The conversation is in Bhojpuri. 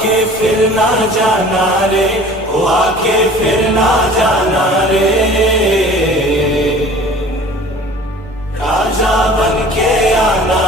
आके फिर ना जाना रे, वो आके फिर ना जाना रे। राजा बन के आना